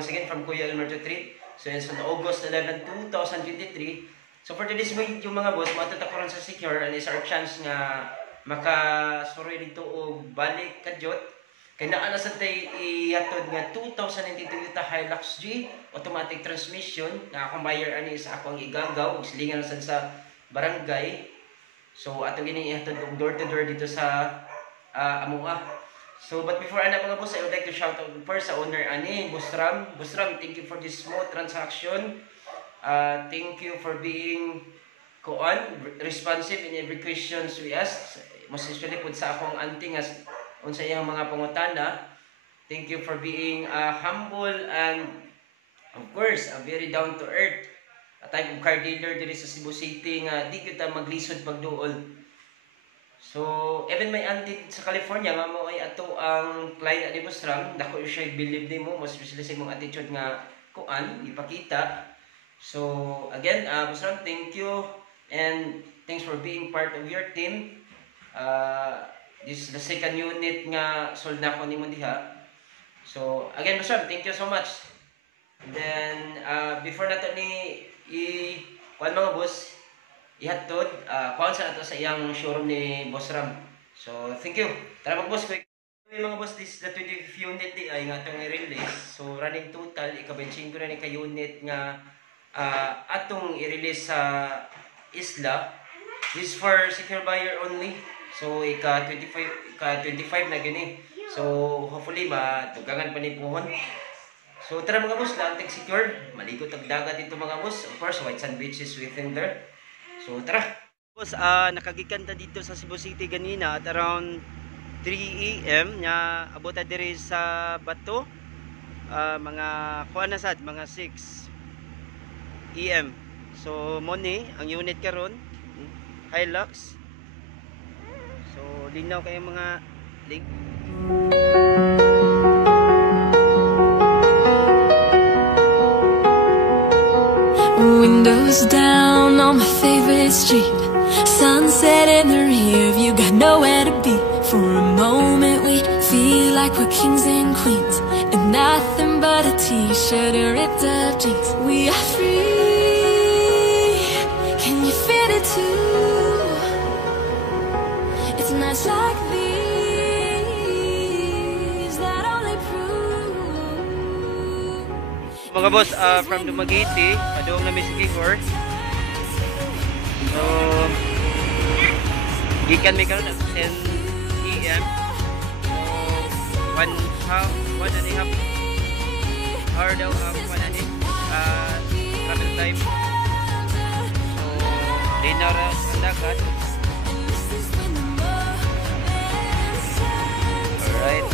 once again from Kuya Elmer to Treat. So it's on August 11, 2023. So for today's video mga boss, matatakuran sa secure and is our chance nga makasuroy dito o balik kadyot. Kaya naa na sa tayo ihatod nga 2019 Toyota Hilux G automatic transmission nga akong buyer ani sa akong igagaw silingan sa barangay. So ato gini ihatod og door to door dito sa Amuha. So but before ana mga boss, I would like to shout out first sa owner ani Boss Ram. Boss Ram, thank you for this smooth transaction. Thank you for being responsive in every questions we ask. Most especially pud sa akong auntie nga unsa iyang mga pangutana. Thank you for being humble and of course very down to earth. A type of car dealer diri sa Cebu City nga di kita maglisod pagduol. So even my auntie sa California nga mo ay ato ang client ni Boss Ram, dako siya believe nimo mo especially sa imong attitude nga kuan ipakita. So again, Boss Ram, thank you and thanks for being part of your team. This is the second unit nga sold na ko nimo diha. So again, Boss Ram, thank you so much. And then before nato ni kuan mga boss ihatod kuan sa nato sa iyang showroom ni Boss Ram. So thank you. Tara mag boss quick. Mga boss, this is the 25th unit di ay nga atong i-release. So running total ika-25 na ni ka unit nga atong i-release sa isla. This is for secure buyer only. So ika-25 na gini. So hopefully matugangan pa ni puhon. So tara mga boss, lang secure, maligot ang dagat dito mga boss. Of course, white sand beach is within there. So tara. Boss, nakagikan ta dito sa Cebu City ganina at around 3 AM nya abot ta diri sa Bato. Mga kuan na sad, mga 6 AM. So mo ni ang unit karon Hilux. So linaw kay mga link. Windows down on my favorite street, sunset in the rear view, got nowhere to be. For a moment we feel like we're kings and queens, and nothing but a t-shirt and ripped up jeans. We are free, can you feel it too? It's nights like these that only prove. Mga boss, from Dumaguete, padung na Misigigor. So, gikan mi karon at 10 AM. So, 1.5 hour daw ang travel time. So, di na ra ang dagat. Alright.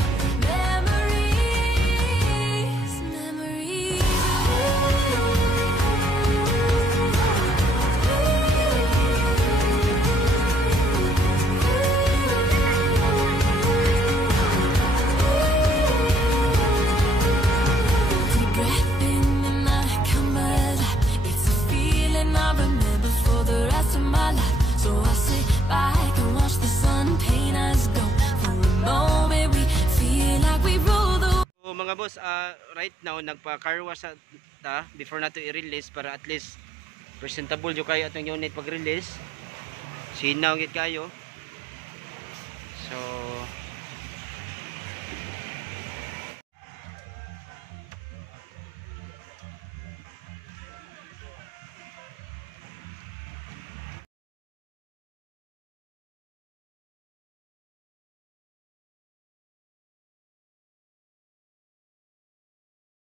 Mga boss, right now nagpa-car wash ta before nato i-release para at least presentable yo kayo atong unit pag-release. Sinaw gid kayo.